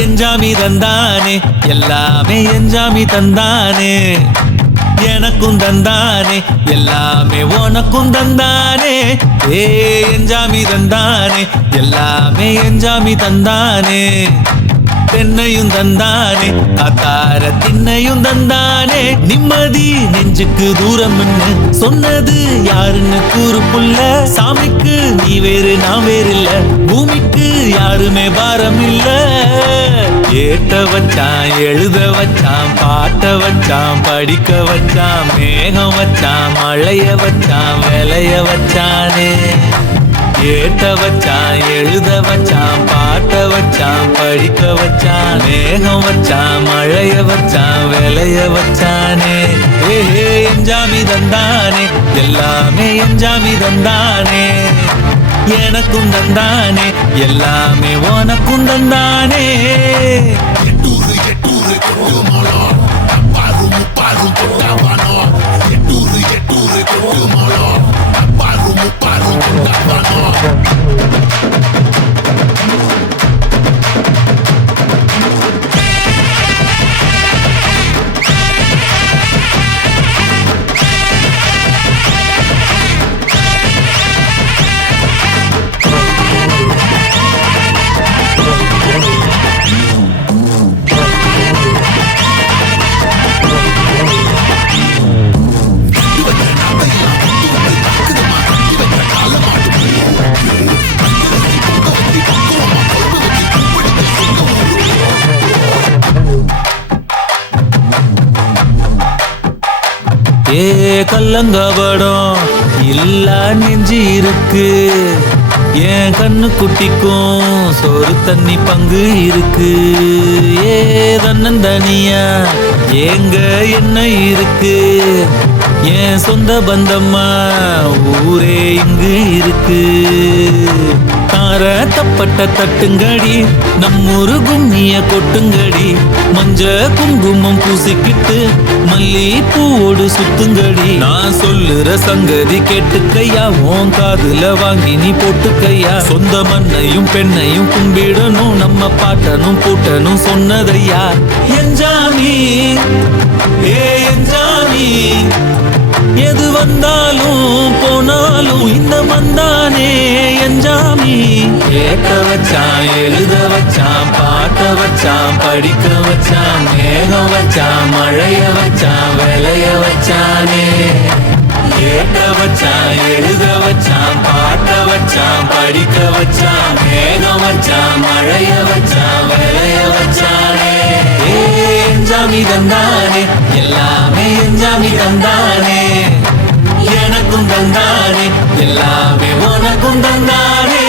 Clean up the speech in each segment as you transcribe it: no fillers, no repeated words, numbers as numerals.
எஞ்சாமி தந்தானே எல்லாமே எஞ்சாமி தந்தானே எனக்கும் தந்தானே எல்லாமே உனக்கும் தந்தானே ஏ எஞ்சாமி தந்தானே எல்லாமே எஞ்சாமி தந்தானே தென்னையும் தந்தானே காத்தார திண்ணையும் தந்தானே நிம்மதி நெஞ்சுக்கு தூரம்னு சொன்னது யாருன்னு கூறு புள்ள சாமிக்கு நீ வேறு நான் வேறு இல்ல பூமிக்கு யாருமே பாரம் இல்ல ஏட்ட வச்சான் எழுத வச்சான் பாட்ட வச்சான் படிக்க வச்சான் மேகம் வச்சான் மழைய வச்சான் விளைய வச்சானே ஏட்ட வச்சான் எழுத வச்சான் பாட்ட வச்சான் படிக்க வச்சான் மேகம் வச்சான் மழைய வச்சான் விளைய வச்சானே ஏ எஞ்சாமி தந்தானே எல்லாமே எஞ்சாமி தந்தானே எனக்கும் தந்தானே எல்லாமே உனக்கும் தந்தானே ஏ கல்லங்கபடம் இல்ல நெஞ்சு இருக்கு என் கண்ணு குட்டிக்கும் சோறு தண்ணி பங்கு இருக்கு ஏ தன்னந்தனியா ஏங்க என்ன இருக்கு என் சொந்த பந்தம்மா ஊரே இங்கு இருக்கு தார தப்பட்ட தட்டுங்கடி நம்மூரு கும்மிய கொட்டுங்கடி மஞ்ச குங்குமம் பூசிக்கிட்டு மல்லி பூவோடு சுத்துங்கடி நான் சொல்லுற சங்கதி கேட்டுக்கையா உன் காதுல வாங்கி நீ போட்டுக்கையா சொந்த மண்ணையும் பெண்ணையும் கும்பிடணும் நம்ம பாட்டனும் பூட்டனும் சொன்னதையா எஞ்சாமி ஏ எஞ்சாமி எது வந்தாலும் போனாலும் இந்த மந்தானே எஞ்சாமி ஏட்ட வச்சான் எழுத வச்சான் பாட்ட வச்சான் படிக்க வச்சான் மேகம் வச்சான் மழைய வச்சான் விளைய வச்சானே ஏட்ட வச்சான் எழுத வச்சான் பாட்ட வச்சான் படிக்க வச்சான் மேகம் வச்சான் மழைய வச்சான் விளைய வச்சானே எஞ்சாமி தந்தானே எல்லாமே எஞ்சாமி தந்தானே எனக்கும் தந்தானே எல்லாமே உனக்கும் தந்தானே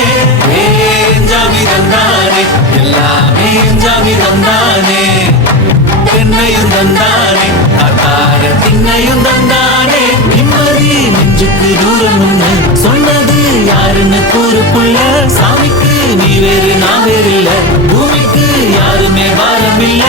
எஞ்சாமி தந்தானே எல்லாமே எஞ்சாமி தந்தானே தென்னையும் தந்தானே காத்தார திண்ணையும் தந்தானே நிம்மதி நெஞ்சுக்கு தூரம்னு சொன்னது யாருன்னு கூறு புள்ள சாமிக்கு நீ வேறு நான் வேறு இல்ல பூமிக்கு யாருமே பாரம் இல்ல